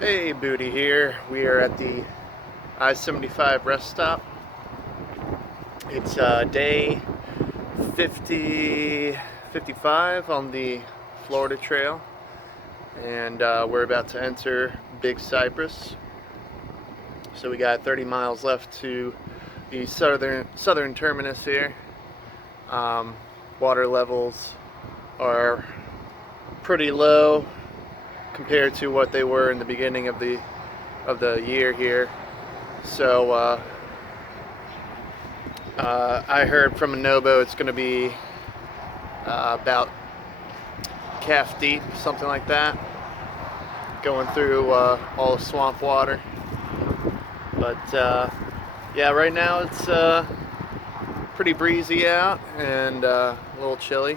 Hey, Booty here. We are at the I-75 rest stop. It's day 55 on the Florida Trail, and we're about to enter Big Cypress. So we got 30 miles left to the Southern Terminus here. Water levels are pretty low compared to what they were in the beginning of the year here. So I heard from a NOBO it's going to be about calf deep, something like that, going through all the swamp water. But yeah, right now it's pretty breezy out and a little chilly,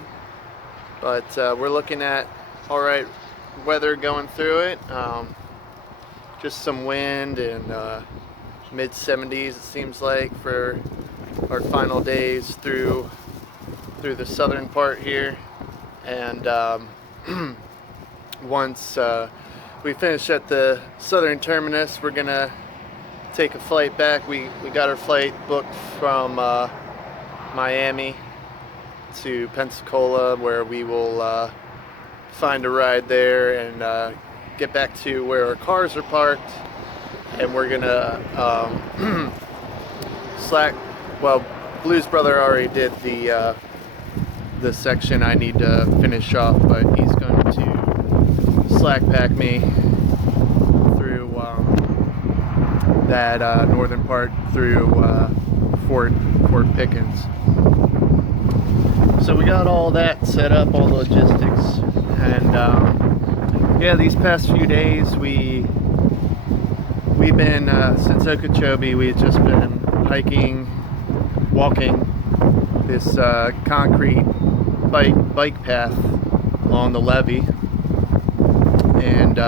but we're looking at all right weather going through it. Just some wind and mid 70s it seems like for our final days through the southern part here. And once we finish at the Southern Terminus, we're gonna take a flight back. We got our flight booked from Miami to Pensacola, where we will find a ride there and get back to where our cars are parked. And we're gonna well, Blues Brother already did the section I need to finish off, but he's going to slack pack me through that northern part through Fort Pickens. So we got all that set up, all the logistics, and yeah, these past few days we've been since Okeechobee, we've just been hiking, walking this concrete bike path along the levee, and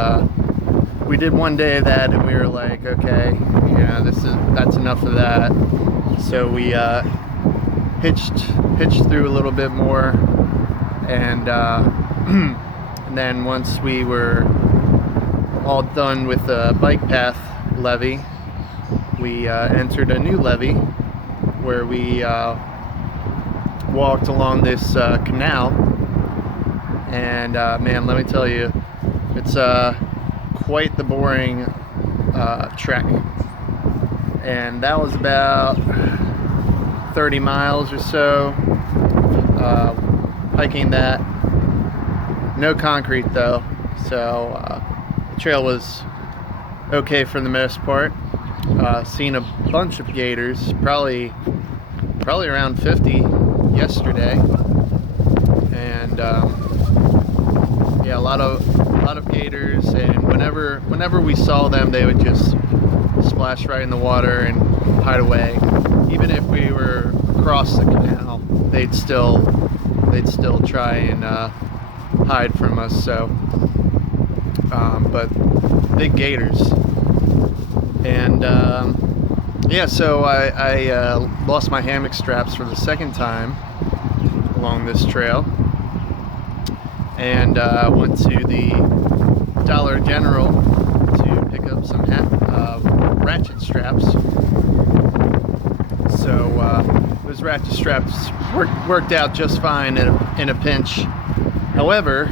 we did one day of that, and we were like, okay, you know, that's enough of that. So we hitched through a little bit more, and and then once we were all done with the bike path levee, we entered a new levee where we walked along this canal. And man, let me tell you, it's quite the boring trek. And that was about 30 miles or so, hiking that. No concrete though, so the trail was okay for the most part. Seen a bunch of gators, probably around 50 yesterday, and yeah, a lot of gators. And whenever we saw them, they would just splash right in the water and hide away. Even if we were across the canal, they'd still try and hide from us. So but big gators. And yeah, so I lost my hammock straps for the second time along this trail, and went to the Dollar General to pick up some ratchet straps. So those ratchet straps worked out just fine in a pinch. However,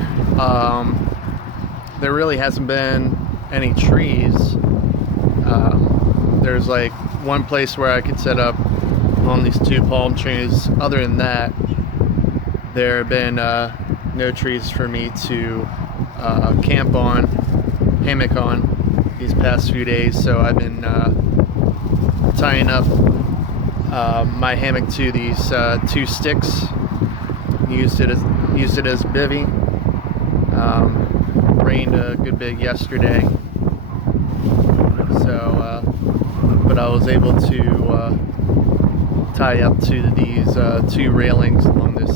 there really hasn't been any trees. There's like one place where I could set up on these two palm trees. Other than that, there have been no trees for me to hammock on these past few days. So I've been tying up my hammock to these 2 sticks. Used it as bivvy. Rained a good bit yesterday, so but I was able to tie up to these 2 railings along this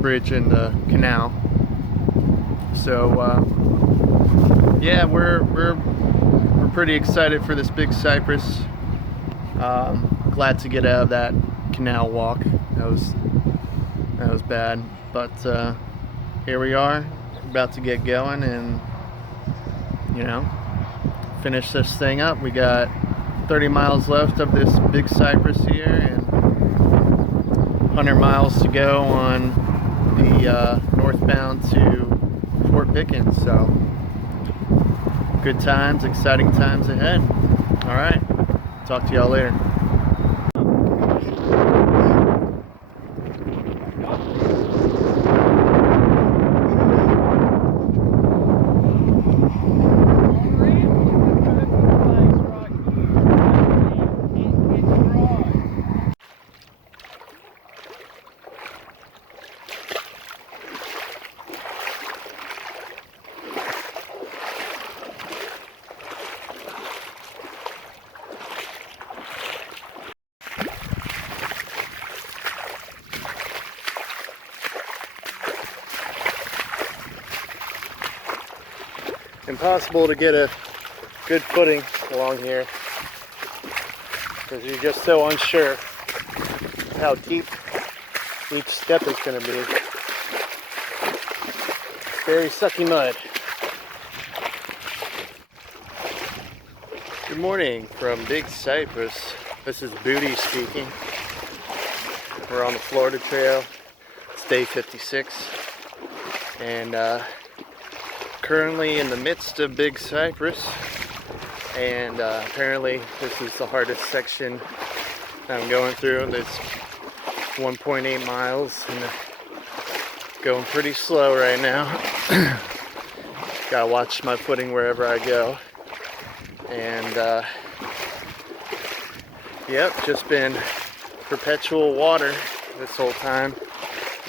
bridge in the canal. So yeah, we're pretty excited for this big cypress. Glad to get out of that canal walk. That was bad, but here we are, about to get going and, you know, finish this thing up. We got 30 miles left of this big cypress here and 100 miles to go on the northbound to Fort Pickens. So good times, exciting times ahead. All right, talk to y'all later. Impossible to get a good footing along here because you're just so unsure how deep each step is going to be. Very sucky mud. Good morning from Big Cypress. This is Booty speaking. We're on the Florida Trail. It's day 56 and currently in the midst of Big Cypress, and apparently this is the hardest section that I'm going through. There's 1.8 miles and going pretty slow right now. Gotta watch my footing wherever I go. And yep, just been perpetual water this whole time,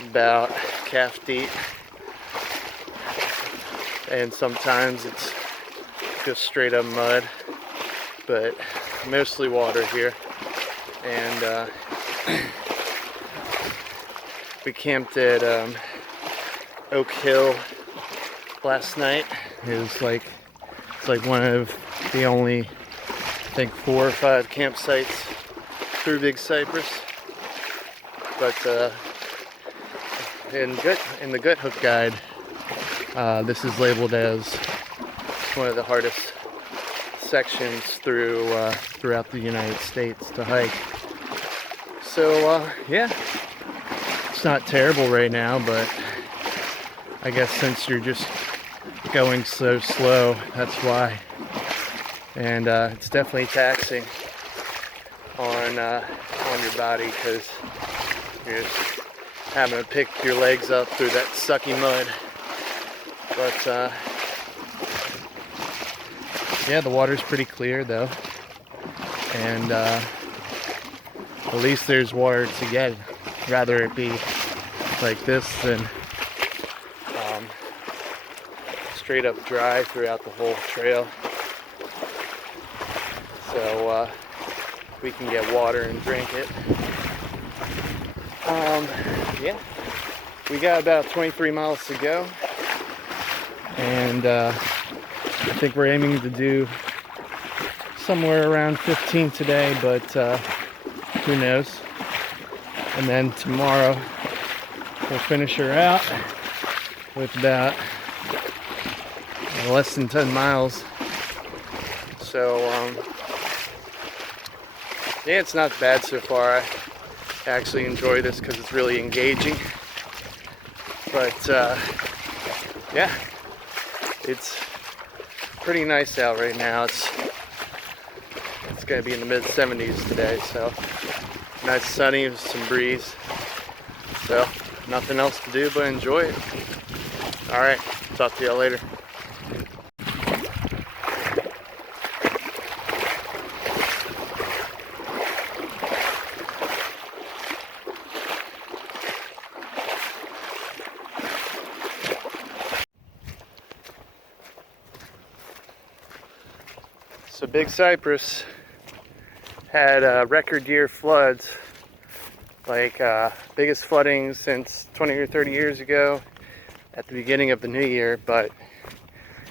about calf deep. And sometimes it's just straight up mud, but mostly water here. And we camped at Oak Hill last night. It's like one of the only, I think, 4 or 5 campsites through Big Cypress. But in the Gut Hook guide, this is labeled as one of the hardest sections throughout the United States to hike. So yeah, it's not terrible right now, but I guess since you're just going so slow, that's why. And it's definitely taxing on your body because you're just having to pick your legs up through that sucky mud. But yeah, the water's pretty clear though, and at least there's water to get. Rather it be like this than straight up dry throughout the whole trail. So we can get water and drink it. Yeah, we got about 23 miles to go. And I think we're aiming to do somewhere around 15 today, but who knows. And then tomorrow we'll finish her out with about less than 10 miles. So yeah, it's not bad so far. I actually enjoy this because it's really engaging. But yeah, it's pretty nice out right now. It's gonna be in the mid-70s today, so nice sunny with some breeze. So nothing else to do but enjoy it. All right, talk to y'all later. So Big Cypress had record year floods, like biggest flooding since 20 or 30 years ago at the beginning of the new year. But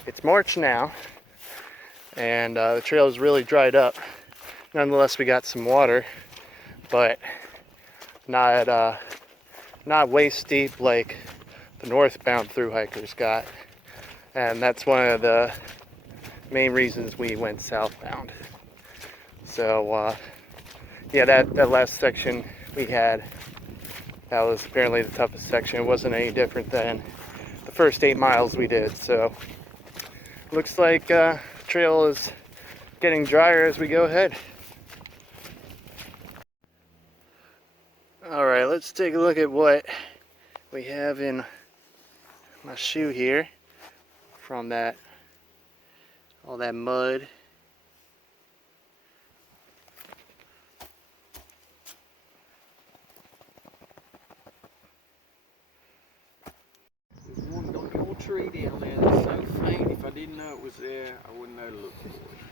it's March now, and the trail is really dried up. Nonetheless, we got some water, but not waist deep like the northbound through hikers got. And that's one of the main reasons we went southbound. So yeah, that last section we had, that was apparently the toughest section. It wasn't any different than the first 8 miles we did. So looks like the trail is getting drier as we go ahead. All right, let's take a look at what we have in my shoe here from all that mud. There's one little tree down there that's so faint. If I didn't know it was there, I wouldn't know to look for it.